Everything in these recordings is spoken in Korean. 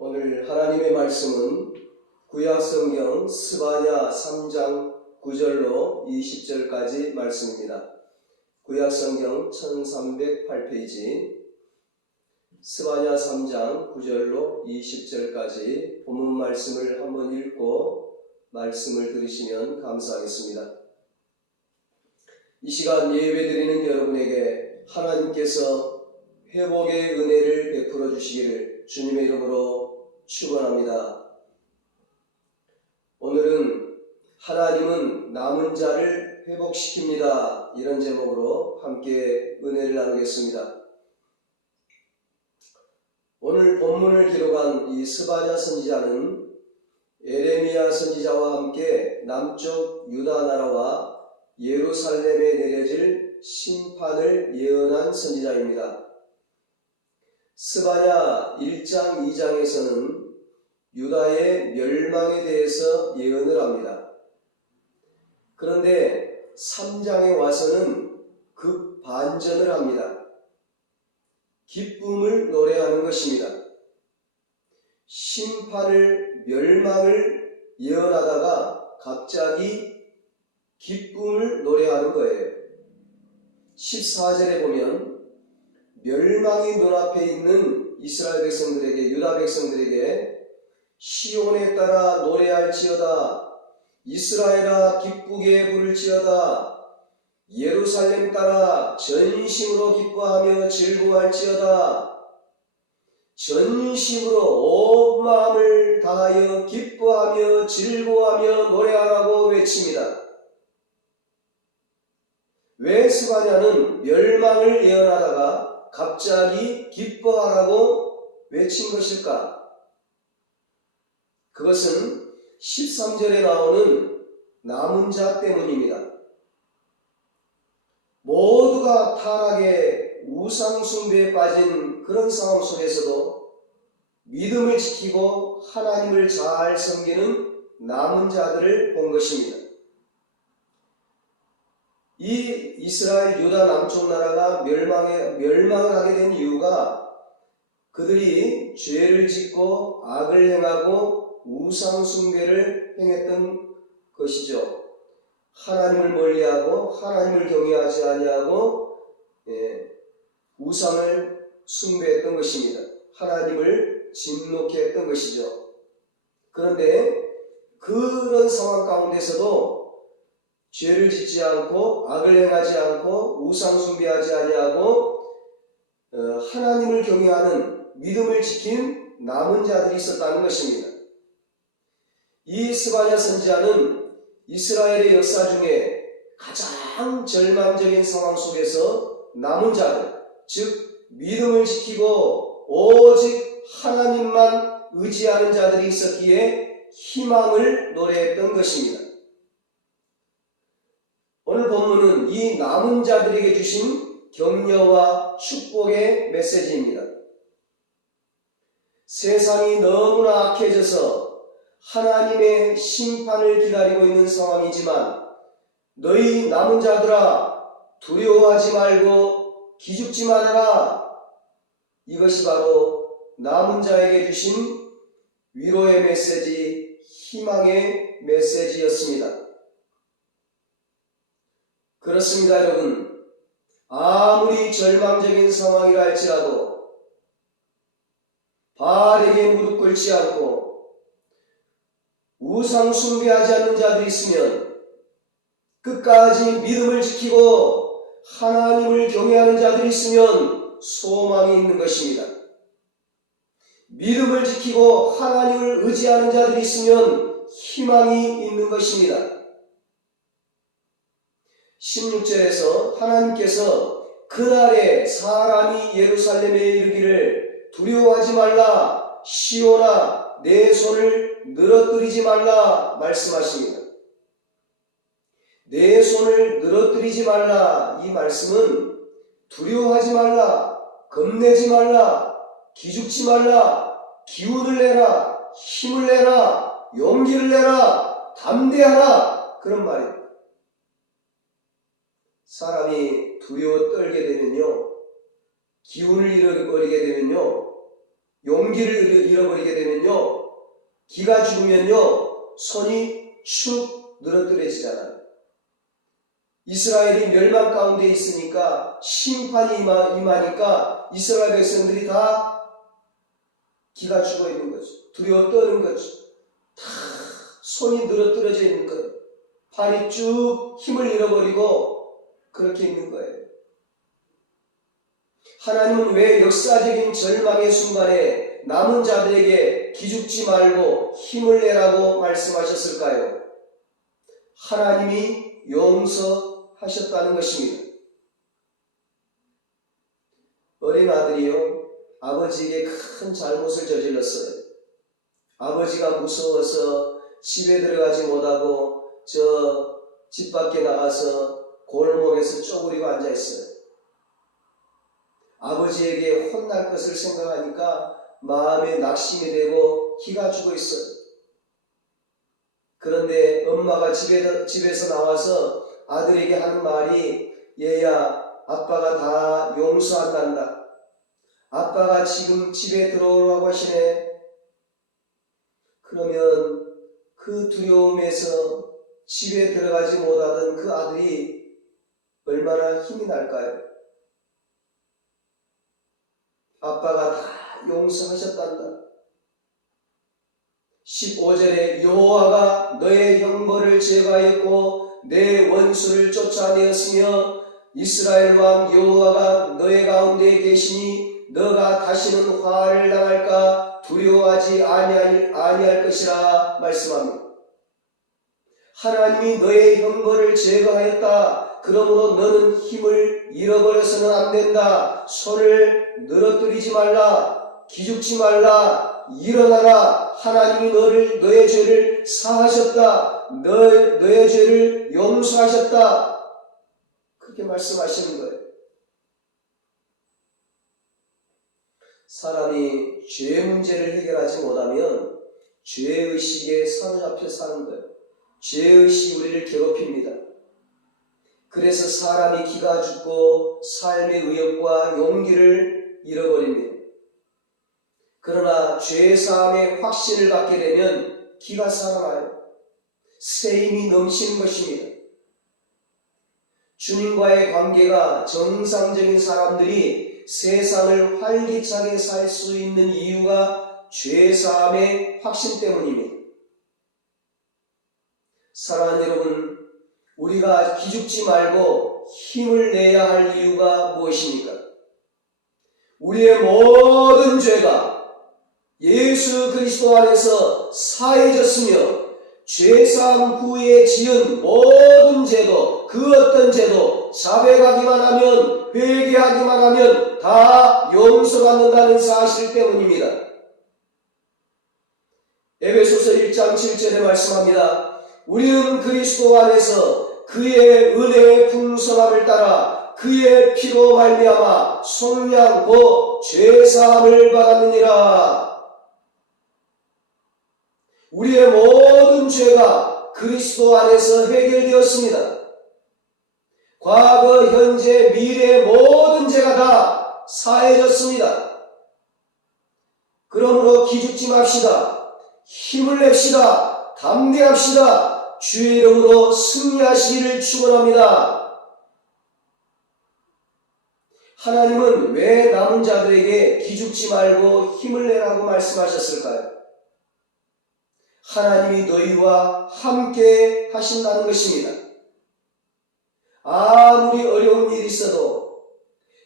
오늘 하나님의 말씀은 구약성경 스바냐 3장 9절로 20절까지 말씀입니다. 구약성경 1308페이지 스바냐 3장 9절로 20절까지 본문 말씀을 한번 읽고 말씀을 들으시면 감사하겠습니다. 이 시간 예배드리는 여러분에게 하나님께서 회복의 은혜를 베풀어 주시기를 주님의 이름으로 축원합니다. 오늘은 하나님은 남은 자를 회복시킵니다. 이런 제목으로 함께 은혜를 나누겠습니다. 오늘 본문을 기록한 이 스바냐 선지자는 에레미야 선지자와 함께 남쪽 유다 나라와 예루살렘에 내려질 심판을 예언한 선지자입니다. 스바냐 1장 2장에서는 유다의 멸망에 대해서 예언을 합니다. 그런데 3장에 와서는 급반전을 합니다. 기쁨을 노래하는 것입니다. 심판을, 멸망을 예언하다가 갑자기 기쁨을 노래하는 거예요. 14절에 보면 멸망이 눈앞에 있는 이스라엘 백성들에게, 유다 백성들에게 시온에 따라 노래할지어다, 이스라엘아 기쁘게 부를지어다, 예루살렘 따라 전심으로 기뻐하며 즐거워할지어다, 전심으로 온 마음을 다하여 기뻐하며 즐거워하며 노래하라고 외칩니다. 왜 스바냐는 멸망을 예언하다가 갑자기 기뻐하라고 외친 것일까? 그것은 13절에 나오는 남은 자 때문입니다. 모두가 타락의 우상 숭배에 빠진 그런 상황 속에서도 믿음을 지키고 하나님을 잘 섬기는 남은 자들을 본 것입니다. 이 이스라엘 유다 남쪽 나라가 멸망을 하게 된 이유가 그들이 죄를 짓고 악을 행하고 우상 숭배를 행했던 것이죠. 하나님을 멀리하고 하나님을 경외하지 아니하고 우상을 숭배했던 것입니다. 하나님을 진노케 했던 것이죠. 그런데 그런 상황 가운데서도 죄를 짓지 않고 악을 행하지 않고 우상 숭배하지 아니하고 하나님을 경외하는 믿음을 지킨 남은 자들이 있었다는 것입니다. 이 스바냐 선지자는 이스라엘의 역사 중에 가장 절망적인 상황 속에서 남은 자들, 즉 믿음을 지키고 오직 하나님만 의지하는 자들이 있었기에 희망을 노래했던 것입니다. 오늘 본문은 이 남은 자들에게 주신 격려와 축복의 메시지입니다. 세상이 너무나 악해져서 하나님의 심판을 기다리고 있는 상황이지만 너희 남은 자들아 두려워하지 말고 기죽지 말아라. 이것이 바로 남은 자에게 주신 위로의 메시지, 희망의 메시지였습니다. 그렇습니다, 여러분. 아무리 절망적인 상황이라 할지라도 바알에게 무릎 꿇지 않고 우상 숭배하지 않는 자들이 있으면, 끝까지 믿음을 지키고 하나님을 경외하는 자들이 있으면 소망이 있는 것입니다. 믿음을 지키고 하나님을 의지하는 자들이 있으면 희망이 있는 것입니다. 16절에서 하나님께서 그날에 사람이 예루살렘에 이르기를 두려워하지 말라, 시온아 내 손을 늘어뜨리지 말라 말씀하십니다. 내 손을 늘어뜨리지 말라, 이 말씀은 두려워하지 말라, 겁내지 말라, 기죽지 말라, 기운을 내라, 힘을 내라, 용기를 내라, 담대하라, 그런 말입니다. 사람이 두려워 떨게 되면요, 기운을 잃어버리게 되면요, 용기를 잃어버리게 되면요, 기가 죽으면요, 손이 축 늘어뜨려지잖아요. 이스라엘이 멸망 가운데 있으니까 심판이 임하니까 이스라엘 백성들이 다 기가 죽어 있는 거죠. 두려워 떠는 거죠. 다 손이 늘어뜨려져 있는 거예요. 팔이 쭉 힘을 잃어버리고 그렇게 있는 거예요. 하나님은 왜 역사적인 절망의 순간에 남은 자들에게 기죽지 말고 힘을 내라고 말씀하셨을까요? 하나님이 용서하셨다는 것입니다. 어린 아들이요, 아버지에게 큰 잘못을 저질렀어요. 아버지가 무서워서 집에 들어가지 못하고 저 집 밖에 나가서 골목에서 쪼그리고 앉아있어요. 아버지에게 혼날 것을 생각하니까 마음에 낙심이 되고 기가 죽어 있어요. 그런데 엄마가 집에서 나와서 아들에게 하는 말이, 얘야, 아빠가 다 용서한단다. 아빠가 지금 집에 들어오라고 하시네. 그러면 그 두려움에서 집에 들어가지 못하던 그 아들이 얼마나 힘이 날까요? 아빠가 다 용서하셨단다. 15절에 여호와가 너의 형벌을 제거하였고 내 원수를 쫓아내었으며 이스라엘 왕 여호와가 너의 가운데 계시니 너가 다시는 화를 당할까 두려워하지 아니할 것이라 말씀합니다. 하나님이 너의 형벌을 제거하였다. 그러므로 너는 힘을 잃어버려서는 안 된다. 손을 늘어뜨리지 말라. 기죽지 말라. 일어나라. 하나님이 너의 죄를 사하셨다. 너의 죄를 용서하셨다. 그렇게 말씀하시는 거예요. 사람이 죄 문제를 해결하지 못하면 죄의식에 사로잡혀 사는 거예요. 죄의식이 우리를 괴롭힙니다. 그래서 사람이 기가 죽고 삶의 의욕과 용기를 잃어버립니다. 그러나 죄사함의 확신을 갖게 되면 기가 살아나요. 새 힘이 넘치는 것입니다. 주님과의 관계가 정상적인 사람들이 세상을 활기차게 살 수 있는 이유가 죄사함의 확신 때문입니다. 사랑하는 여러분, 우리가 기죽지 말고 힘을 내야 할 이유가 무엇입니까? 우리의 모든 죄가 예수 그리스도 안에서 사해졌으며 죄사함 후에 지은 모든 죄도 그 어떤 죄도 자백하기만 하면 회개하기만 하면 다 용서받는다는 사실 때문입니다. 에베소서 1장 7절에 말씀합니다. 우리는 그리스도 안에서 그의 은혜의 풍성함을 따라 그의 피로 말미암아 속량 곧 죄사함을 받았느니라. 우리의 모든 죄가 그리스도 안에서 해결되었습니다. 과거, 현재, 미래의 모든 죄가 다 사해졌습니다. 그러므로 기죽지 맙시다. 힘을 냅시다. 담대합시다. 주의 이름으로 승리하시기를 축원합니다. 하나님은 왜 남은 자들에게 기죽지 말고 힘을 내라고 말씀하셨을까요? 하나님이 너희와 함께 하신다는 것입니다. 아무리 어려운 일이 있어도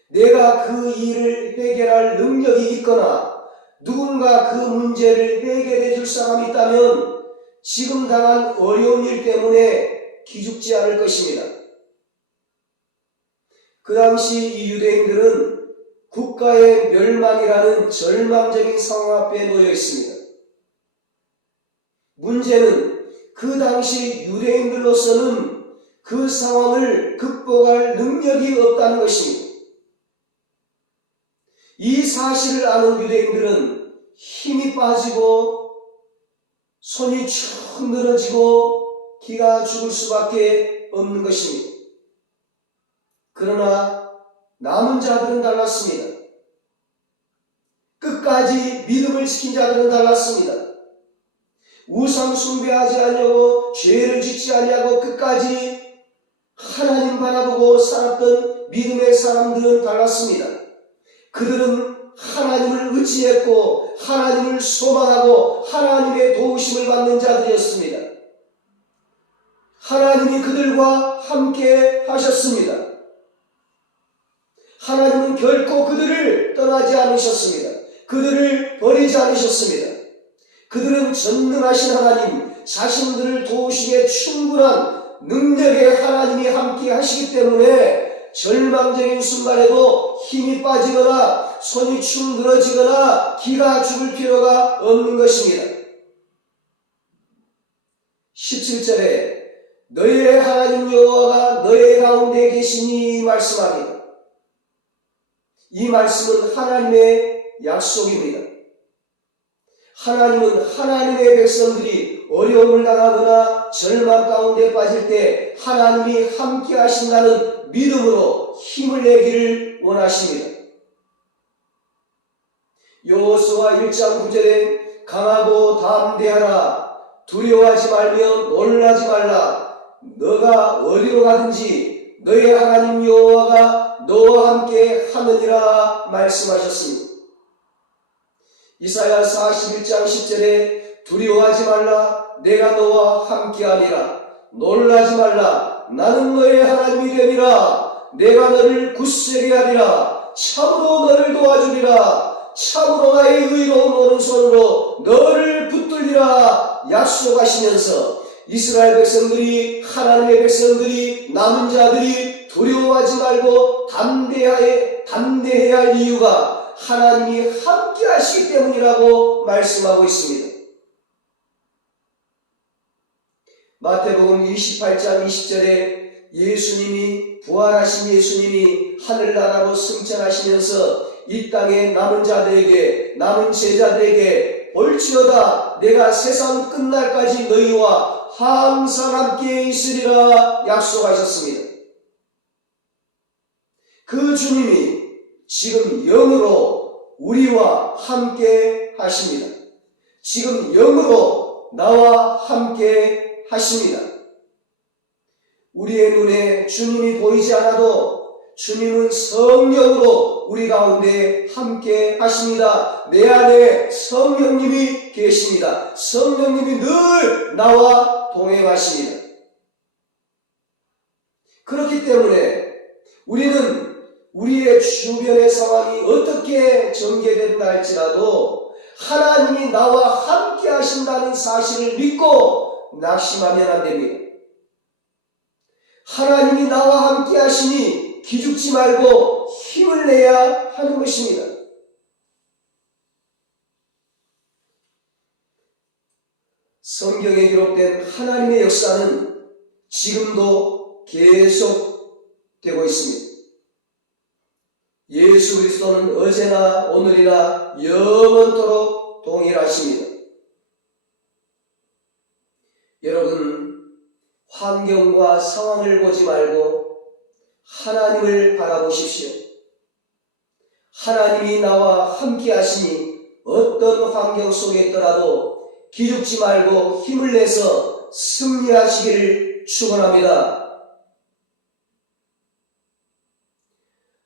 내가 그 일을 해결할 능력이 있거나 누군가 그 문제를 해결해 줄 사람이 있다면 지금 당한 어려운 일 때문에 기죽지 않을 것입니다. 그 당시 이 유대인들은 국가의 멸망이라는 절망적인 상황 앞에 놓여 있습니다. 문제는 그 당시 유대인들로서는 그 상황을 극복할 능력이 없다는 것입니다. 이 사실을 아는 유대인들은 힘이 빠지고 손이 축 늘어지고 기가 죽을 수밖에 없는 것입니다. 그러나 남은 자들은 달랐습니다. 끝까지 믿음을 지킨 자들은 달랐습니다. 우상 숭배하지 아니하고 죄를 짓지 아니하고 끝까지 하나님 바라보고 살았던 믿음의 사람들은 달랐습니다. 그들은 하나님을 의지했고 하나님을 소망하고 하나님의 도우심을 받는 자들이었습니다. 하나님이 그들과 함께 하셨습니다. 하나님은 결코 그들을 떠나지 않으셨습니다. 그들을 버리지 않으셨습니다. 그들은 전능하신 하나님, 자신들을 도우시기에 충분한 능력의 하나님이 함께 하시기 때문에 절망적인 순간에도 힘이 빠지거나 손이 축 늘어지거나 기가 죽을 필요가 없는 것입니다. 17절에 너희의 하나님 여호와가 너희 가운데 계시니 말씀합니다. 이 말씀은 하나님의 약속입니다. 하나님은 하나님의 백성들이 어려움을 당하거나 절망 가운데 빠질 때 하나님이 함께 하신다는 믿음으로 힘을 내기를 원하십니다. 여호수아 1장 9절에 강하고 담대하라 두려워하지 말며 놀라지 말라 너가 어디로 가든지 너의 하나님 여호와가 너와 함께 하느니라 말씀하셨습니다. 이사야 41장 10절에 두려워하지 말라 내가 너와 함께하리라 놀라지 말라 나는 너의 하나님이 됨이라 내가 너를 굳세게 하리라 참으로 너를 도와주리라 참으로 나의 의로운 오른손으로 너를 붙들리라 약속하시면서 이스라엘 백성들이 하나님의 백성들이 남은 자들이 두려워하지 말고 담대해야 할 이유가 하나님이 함께 하시기 때문이라고 말씀하고 있습니다. 마태복음 28장 20절에 예수님이 부활하신 예수님이 하늘나라로 승천하시면서 이 땅에 남은 자들에게 남은 제자들에게 볼지어다 내가 세상 끝날까지 너희와 항상 함께 있으리라 약속하셨습니다. 그 주님이 지금 영으로 우리와 함께 하십니다. 지금 영으로 나와 함께 하십니다. 우리의 눈에 주님이 보이지 않아도 주님은 성령으로 우리 가운데 함께 하십니다. 내 안에 성령님이 계십니다. 성령님이 늘 나와 동행하십니다. 그렇기 때문에 우리는 우리의 주변의 상황이 어떻게 전개된다 할지라도 하나님이 나와 함께 하신다는 사실을 믿고 낙심하면 안 됩니다. 하나님이 나와 함께 하시니 기죽지 말고 힘을 내야 하는 것입니다. 성경에 기록된 하나님의 역사는 지금도 계속되고 있습니다. 예수 그리스도는 어제나 오늘이나 영원토록 동일하십니다. 여러분, 환경과 상황을 보지 말고 하나님을 바라보십시오. 하나님이 나와 함께 하시니 어떤 환경 속에 있더라도 기죽지 말고 힘을 내서 승리하시기를 축원합니다.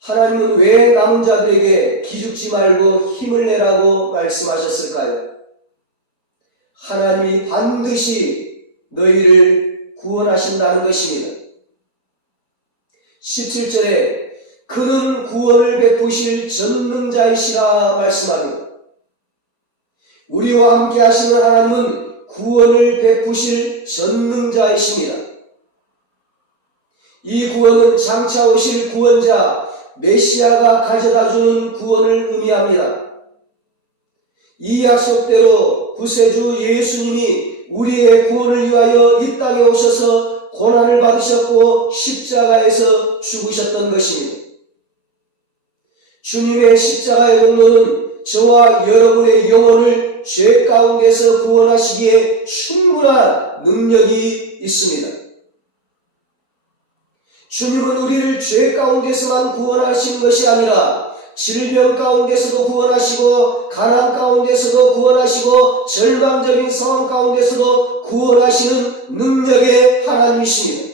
하나님은 왜 남은 자들에게 기죽지 말고 힘을 내라고 말씀하셨을까요? 하나님이 반드시 너희를 구원하신다는 것입니다. 17절에 그는 구원을 베푸실 전능자이시라 말씀합니다. 우리와 함께 하시는 하나님은 구원을 베푸실 전능자이십니다. 이 구원은 장차 오실 구원자 메시아가 가져다주는 구원을 의미합니다. 이 약속대로 구세주 예수님이 우리의 구원을 위하여 이 땅에 오셔서 고난을 받으셨고 십자가에서 죽으셨던 것입니다. 주님의 십자가의 공로는 저와 여러분의 영혼을 죄 가운데서 구원하시기에 충분한 능력이 있습니다. 주님은 우리를 죄 가운데서만 구원하신 것이 아니라 질병 가운데서도 구원하시고 가난 가운데서도 구원하시고 절망적인 상황 가운데서도 구원하시는 능력의 하나님이십니다.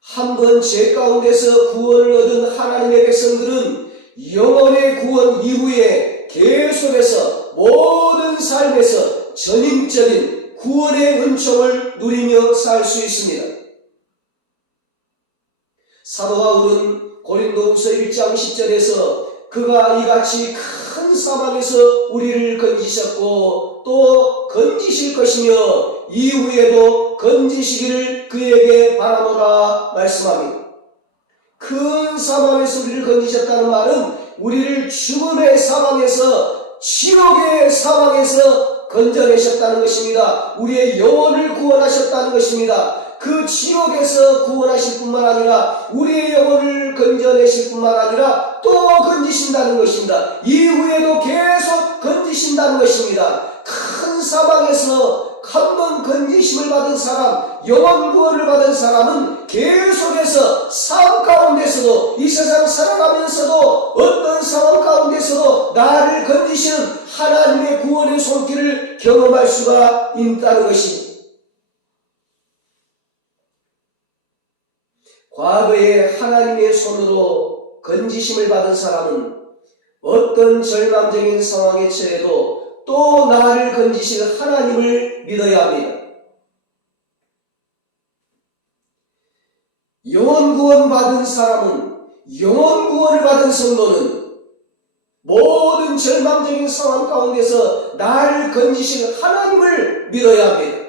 한 번 죄 가운데서 구원을 얻은 하나님의 백성들은 영원의 구원 이후에 계속해서 모든 삶에서 전인적인 구원의 은총을 누리며 살 수 있습니다. 사도 바울은 고린도후서 1장 10절에서 그가 이같이 큰 사망에서 우리를 건지셨고 또 건지실 것이며 이후에도 건지시기를 그에게 바라노라 말씀합니다. 큰 사망에서 우리를 건지셨다는 말은 우리를 죽음의 사망에서 지옥의 사망에서 건져내셨다는 것입니다. 우리의 영혼을 구원하셨다는 것입니다. 그 지옥에서 구원하실 뿐만 아니라 우리의 영혼을 건져내실 뿐만 아니라 또 건지신다는 것입니다. 이후에도 계속 건지신다는 것입니다. 큰 사망에서 한 번 건지심을 받은 사람, 영혼 구원을 받은 사람은 계속해서 삶 가운데서도 이 세상 살아가면서도 어떤 상황 가운데서도 나를 건지시는 하나님의 구원의 손길을 경험할 수가 있다는 것입니다. 과거에 하나님의 손으로 건지심을 받은 사람은 어떤 절망적인 상황에 처해도 또 나를 건지실 하나님을 믿어야 합니다. 영혼 구원 받은 사람은, 영혼 구원을 받은 성도는 모든 절망적인 상황 가운데서 나를 건지실 하나님을 믿어야 합니다.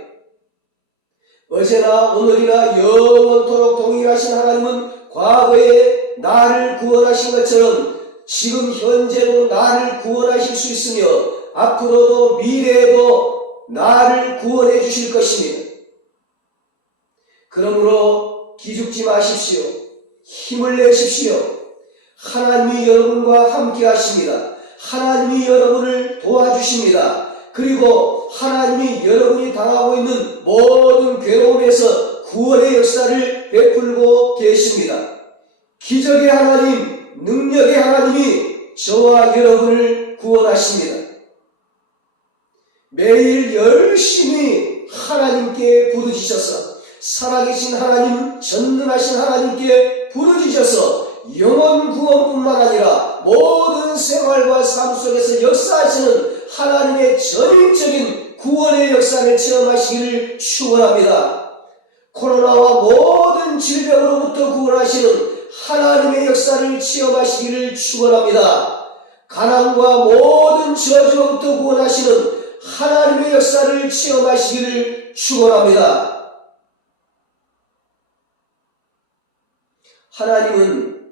어제나 오늘이나 영원토록 동일하신 하나님은 과거에 나를 구원하신 것처럼 지금 현재도 나를 구원하실 수 있으며 앞으로도 미래에도 나를 구원해 주실 것입니다. 그러므로 기죽지 마십시오. 힘을 내십시오. 하나님이 여러분과 함께 하십니다. 하나님이 여러분을 도와주십니다. 그리고 하나님이 여러분이 당하고 있는 모든 괴로움에서 구원의 역사를 베풀고 계십니다. 기적의 하나님, 능력의 하나님이 저와 여러분을 구원하십니다. 매일 열심히 하나님께 부르짖어서 살아계신 하나님, 전능하신 하나님께 부르짖어서 영혼 구원뿐만 아니라 모든 생활과 삶 속에서 역사하시는 하나님의 전인적인 구원의 역사를 체험하시기를 축원합니다. 코로나와 모든 질병으로부터 구원하시는 하나님의 역사를 체험하시기를 축원합니다. 가난과 모든 저주로부터 구원하시는 하나님의 역사를 체험하시기를 축원합니다. 하나님은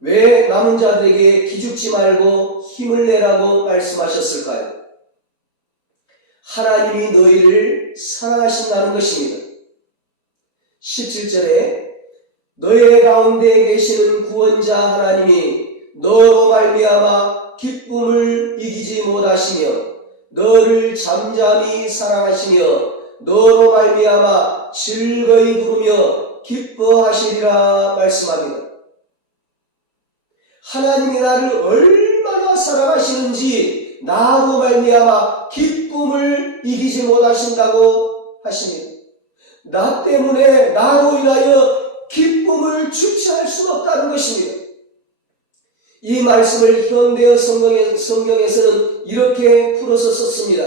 왜 남은 자들에게 기죽지 말고 힘을 내라고 말씀하셨을까요? 하나님이 너희를 사랑하신다는 것입니다. 17절에 너희 가운데 계시는 구원자 하나님이 너로 말미암아 기쁨을 이기지 못하시며 너를 잠잠히 사랑하시며 너로 말미암아 즐거이 부르며 기뻐하시리라 말씀합니다. 하나님이 나를 얼마나 사랑하시는지 나로 말미암아 기쁨을 이기지 못하신다고 하십니다. 나 때문에 나로 인하여 기쁨을 주체할 수 없다는 것입니다. 이 말씀을 현대어 성경에서는 이렇게 풀어서 썼습니다.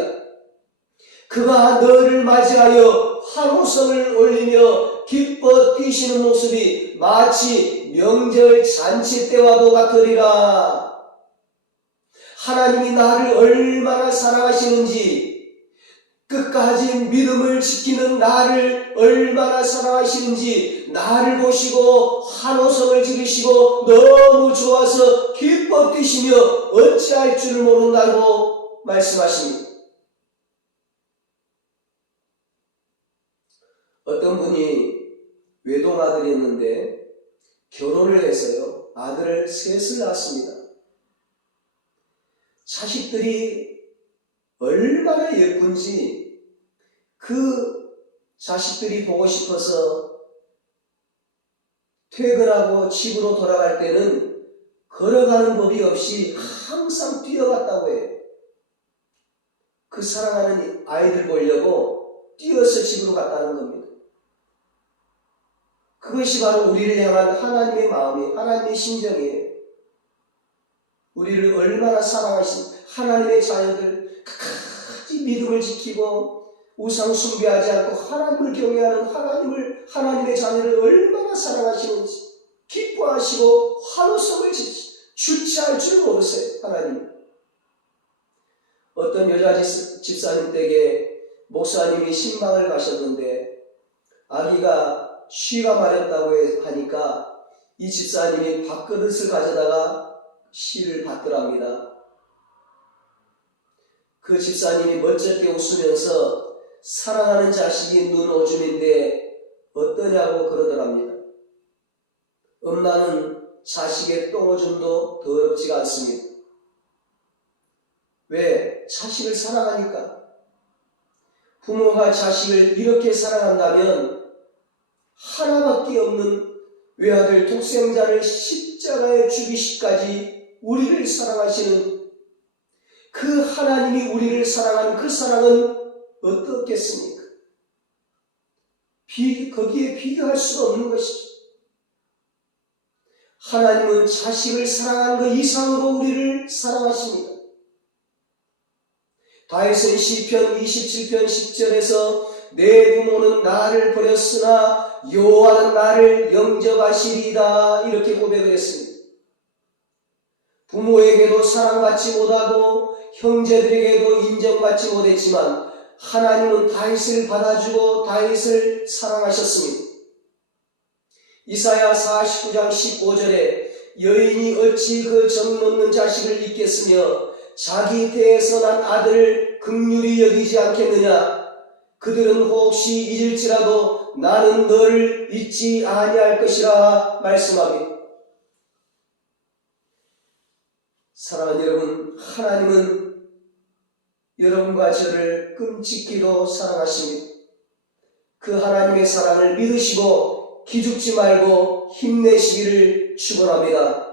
그가 너를 맞이하여 환호성을 올리며 기뻐 뛰시는 모습이 마치 명절 잔치 때와도 같으리라. 하나님이 나를 얼마나 사랑하시는지, 끝까지 믿음을 지키는 나를 얼마나 사랑하시는지 나를 보시고 환호성을 지르시고 너무 좋아서 기뻐 뛰시며 어찌할 줄을 모른다고 말씀하십니다. 어떤 분이 외동아들이었는데 결혼을 해서요 아들을 셋을 낳았습니다. 자식들이 얼마나 예쁜지 그 자식들이 보고 싶어서 퇴근하고 집으로 돌아갈 때는 걸어가는 법이 없이 항상 뛰어갔다고 해요. 그 사랑하는 아이들 보려고 뛰어서 집으로 갔다는 겁니다. 그것이 바로 우리를 향한 하나님의 마음이, 하나님의 심정이에요. 우리를 얼마나 사랑하신 하나님의 자녀들, 끝까지 믿음을 지키고 우상 숭배하지 않고 하나님을 경외하는 하나님의 자녀를 얼마나 사랑하시는지 기뻐하시고 환호성을 주체할 줄 모르세요. 하나님. 어떤 여자 집사님 댁에 목사님이 신방을 가셨는데 아기가 쉬가 마렵다고 하니까 이 집사님이 밥그릇을 가져다가 시를 받더랍니다. 그 집사님이 멋쩍게 웃으면서 사랑하는 자식이 눈 오줌인데 어떠냐고 그러더랍니다. 엄마는 자식의 똥오줌도 더럽지가 않습니다. 왜? 자식을 사랑하니까. 부모가 자식을 이렇게 사랑한다면 하나밖에 없는 외아들 독생자를 십자가에 죽이시기까지 우리를 사랑하시는 그 하나님이 우리를 사랑하는 그 사랑은 어떻겠습니까? 거기에 비교할 수가 없는 것이죠. 하나님은 자식을 사랑하는 것 이상으로 우리를 사랑하십니다. 다윗은 시편 27편 10절에서 내 부모는 나를 버렸으나 여호와는 나를 영접하시리이다 이렇게 고백을 했습니다. 부모에게도 사랑받지 못하고 형제들에게도 인정받지 못했지만 하나님은 다윗을 받아주고 다윗을 사랑하셨습니다. 이사야 49장 15절에 여인이 어찌 그 정없는 자식을 잊겠으며 자기 태에서 난 아들을 긍휼히 여기지 않겠느냐. 그들은 혹시 잊을지라도 나는 너를 잊지 아니할 것이라 말씀합니다. 사랑하는 여러분, 하나님은 여러분과 저를 끔찍히도 사랑하십니다. 그 하나님의 사랑을 믿으시고 기죽지 말고 힘내시기를 축원합니다.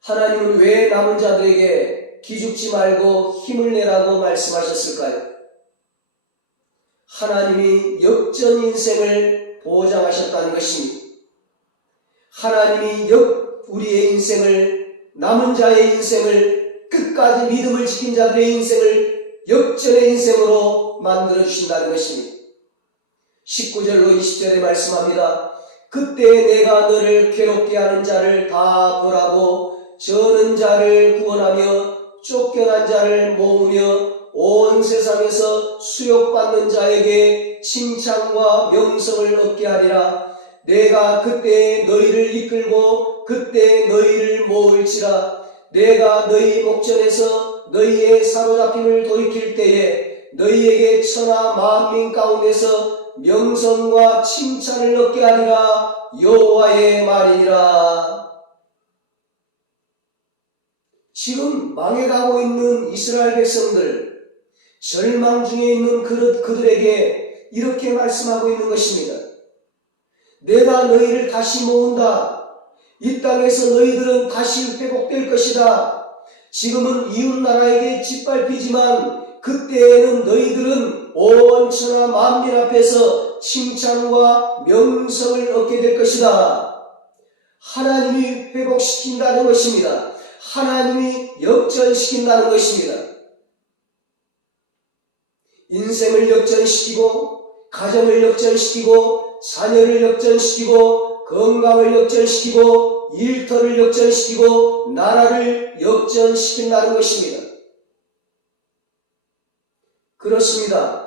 하나님은 왜 남은 자들에게 기죽지 말고 힘을 내라고 말씀하셨을까요? 하나님이 역전 인생을 보장하셨다는 것입니다. 하나님이 우리의 인생을, 남은 자의 인생을, 끝까지 믿음을 지킨 자들의 인생을 역전의 인생으로 만들어주신다는 것입니다. 19절로 20절에 말씀합니다. 그때 내가 너를 괴롭게 하는 자를 다 벌하고 저는 자를 구원하며 쫓겨난 자를 모으며 온 세상에서 수욕받는 자에게 칭찬과 명성을 얻게 하리라. 내가 그때 너희를 이끌고 그때 너희를 모을지라. 내가 너희 목전에서 너희의 사로잡힘을 돌이킬 때에 너희에게 천하 만민 가운데서 명성과 칭찬을 얻게 하리라. 여호와의 말이니라. 지금 망해가고 있는 이스라엘 백성들, 절망 중에 있는 그들에게 이렇게 말씀하고 있는 것입니다. 내가 너희를 다시 모은다. 이 땅에서 너희들은 다시 회복될 것이다. 지금은 이웃나라에게 짓밟히지만 그때에는 너희들은 온 천하 만민 앞에서 칭찬과 명성을 얻게 될 것이다. 하나님이 회복시킨다는 것입니다. 하나님이 역전시킨다는 것입니다. 인생을 역전시키고 가정을 역전시키고 자녀를 역전시키고 건강을 역전시키고 일터를 역전시키고 나라를 역전시킨다는 것입니다. 그렇습니다.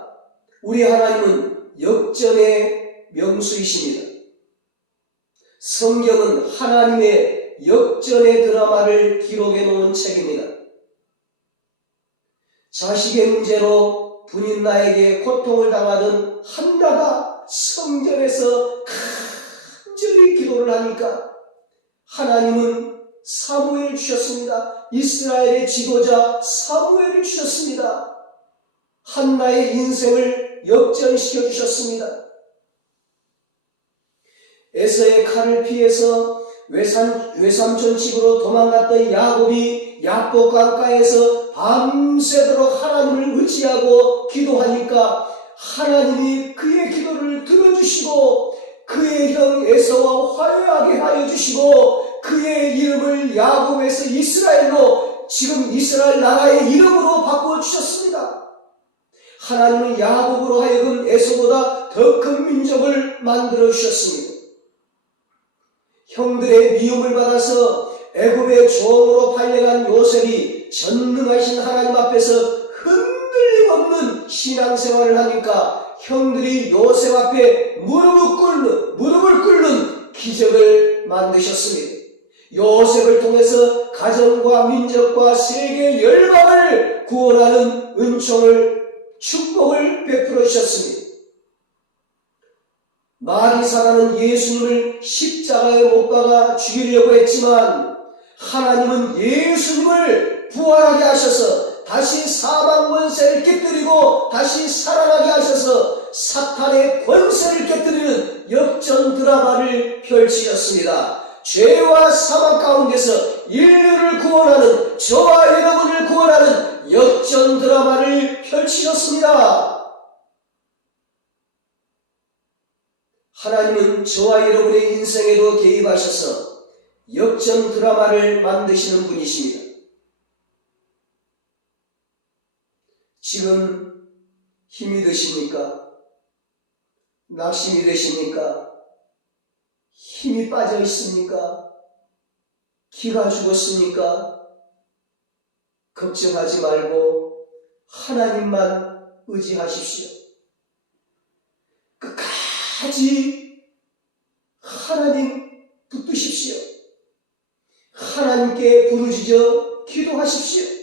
우리 하나님은 역전의 명수이십니다. 성경은 하나님의 역전의 드라마를 기록해 놓은 책입니다. 자식의 문제로 부인 나에게 고통을 당하던 한나가 성전에서 간절히 기도를 하니까 하나님은 사무엘 주셨습니다. 이스라엘의 지도자 사무엘을 주셨습니다. 한나의 인생을 역전시켜 주셨습니다. 에서의 칼을 피해서 외삼촌 집으로 도망갔던 야곱이 야복 강가에서 밤새도록 하나님을 의지하고 기도하니까 하나님이 그의 기도를 들어주시고 그의 형 에서와 화해하게 하여 주시고 그의 이름을 야곱에서 이스라엘로 지금 이스라엘 나라의 이름으로 바꿔주셨습니다. 하나님은 야곱으로 하여금 에서보다 더 큰 민족을 만들어주셨습니다. 형들의 미움을 받아서 애굽의 종으로 팔려간 요셉이 전능하신 하나님 앞에서 흔들림 없는 신앙생활을 하니까 형들이 요셉 앞에 무릎을 꿇는 기적을 만드셨습니다. 요셉을 통해서 가정과 민족과 세계 열방을 구원하는 은총을 축복을 베풀어 주셨습니다. 마리사라는 예수님을 십자가에 못 박아 죽이려고 했지만 하나님은 예수님을 부활하게 하셔서 다시 사망 권세를 깨뜨리고 다시 살아나게 하셔서 사탄의 권세를 깨뜨리는 역전 드라마를 펼치셨습니다. 죄와 사망 가운데서 인류를 구원하는, 저와 여러분을 구원하는 역전 드라마를 펼치셨습니다. 하나님은 저와 여러분의 인생에도 개입하셔서 역전 드라마를 만드시는 분이십니다. 지금 힘이 드십니까? 낙심이 되십니까? 힘이 빠져 있습니까? 기가 죽었습니까? 걱정하지 말고 하나님만 의지하십시오. 끝까지 하나님 붙드십시오. 하나님께 부르짖어 기도하십시오.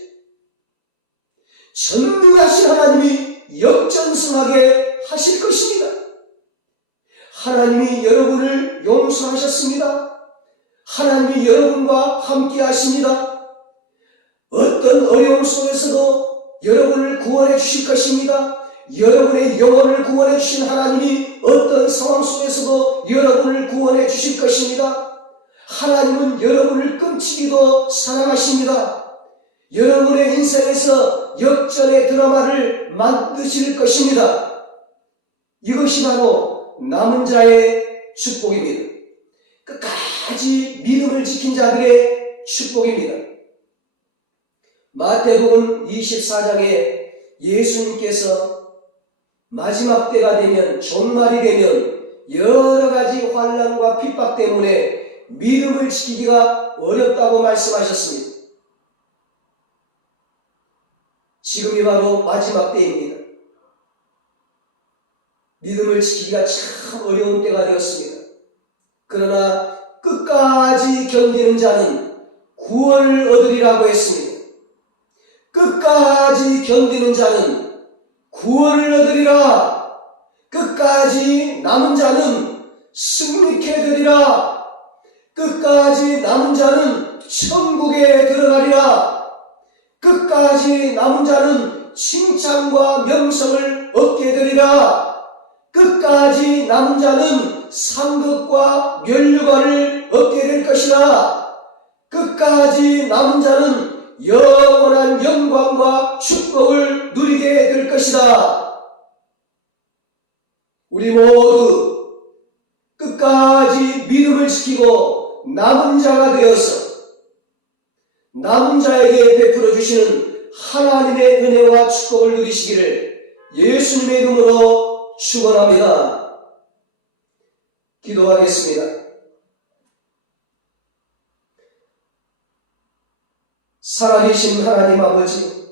전능하신 하나님이 역전승하게 하실 것입니다. 하나님이 여러분을 용서하셨습니다. 하나님이 여러분과 함께 하십니다. 어떤 어려움 속에서도 여러분을 구원해 주실 것입니다. 여러분의 영혼을 구원해 주신 하나님이 어떤 상황 속에서도 여러분을 구원해 주실 것입니다. 하나님은 여러분을 끔찍이도 사랑하십니다. 여러분의 인생에서 역전의 드라마를 만드실 것입니다. 이것이 바로 남은 자의 축복입니다. 끝까지 믿음을 지킨 자들의 축복입니다. 마태복음 24장에 예수님께서 마지막 때가 되면, 종말이 되면 여러 가지 환난과 핍박 때문에 믿음을 지키기가 어렵다고 말씀하셨습니다. 지금이 바로 마지막 때입니다. 믿음을 지키기가 참 어려운 때가 되었습니다. 그러나 끝까지 견디는 자는 구원을 얻으리라고 했습니다. 끝까지 견디는 자는 구원을 얻으리라. 끝까지 남은 자는 승리케 되리라. 끝까지 남은 자는 천국에 들어가리라. 끝까지 남은 자는 칭찬과 명성을 얻게 되리라. 끝까지 남은 자는 상급과 면류관을 얻게 될 것이라. 끝까지 남은 자는 영원한 영광과 축복을 누리게 될 것이다. 우리 모두 끝까지 믿음을 지키고 남은 자가 되어서 남은 자에게 베풀어 주시는 하나님의 은혜와 축복을 누리시기를 예수님의 이름으로 축원합니다. 기도하겠습니다. 살아계신 하나님 아버지,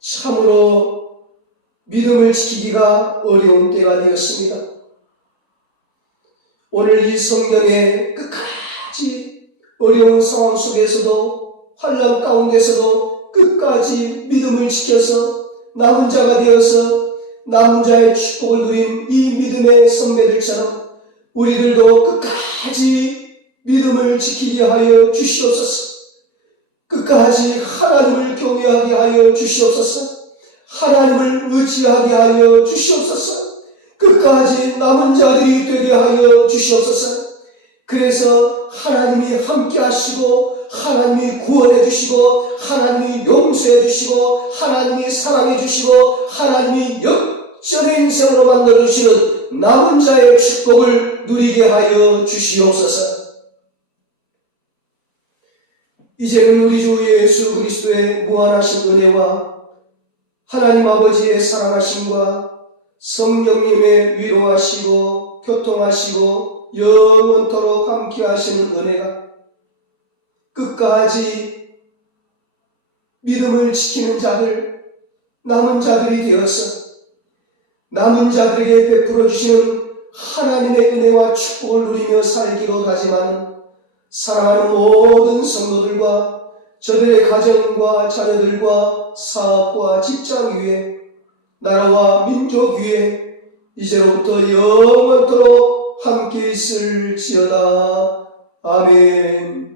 참으로 믿음을 지키기가 어려운 때가 되었습니다. 오늘 이 성경에 끝까지 어려운 상황 속에서도, 환난 가운데서도 끝까지 믿음을 지켜서 남은 자가 되어서 남은 자의 축복을 누린 이 믿음의 선배들처럼 우리들도 끝까지 믿음을 지키게 하여 주시옵소서. 끝까지 하나님을 경외하게 하여 주시옵소서. 하나님을 의지하게 하여 주시옵소서. 끝까지 남은 자들이 되게 하여 주시옵소서. 그래서 하나님이 함께 하시고 하나님이 구원해 주시고 하나님이 용서해 주시고 하나님이 사랑해 주시고 하나님이 역전의 인생으로 만들어 주시는 남은 자의 축복을 누리게 하여 주시옵소서. 이제는 우리 주 예수 그리스도의 무한하신 은혜와 하나님 아버지의 사랑하심과 성령님의 위로하시고 교통하시고 영원토록 함께 하시는 은혜가 끝까지 믿음을 지키는 자들, 남은 자들이 되어서 남은 자들에게 베풀어 주시는 하나님의 은혜와 축복을 누리며 살기로 다짐하는 사랑하는 모든 성도들과 저들의 가정과 자녀들과 사업과 직장 위에 나라와 민족 위에 이제로부터 영원토록 함께 있을지어다. 아멘.